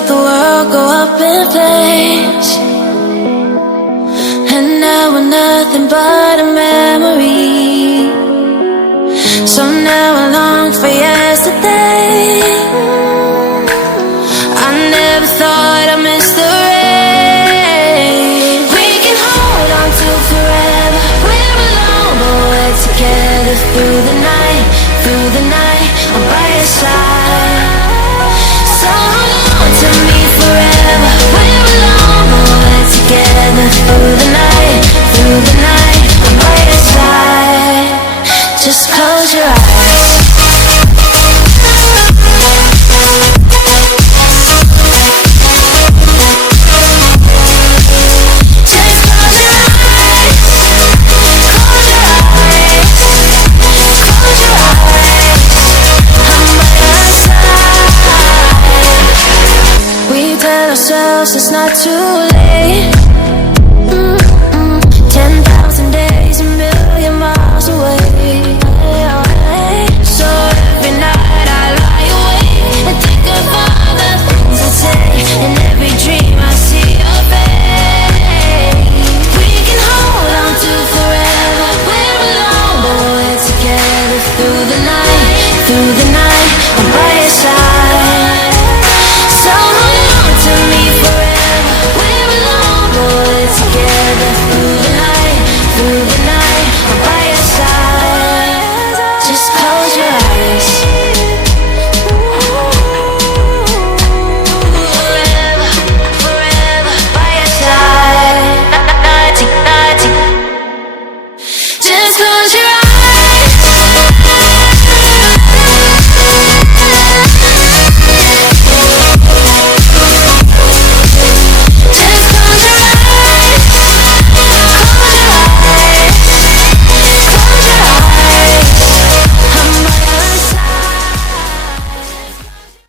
felt the world go up in flames, and now we're nothing but a memory. So now I long for yesterday. I never thought I'd miss the rain. We can hold on to forever. We're alone, but we're together through the night. Through the night, I'm by your side. So hold on to me forever. We're alone, but we're together through the night. Through the night, I'm by your side. Just close your eyes. It's not too late.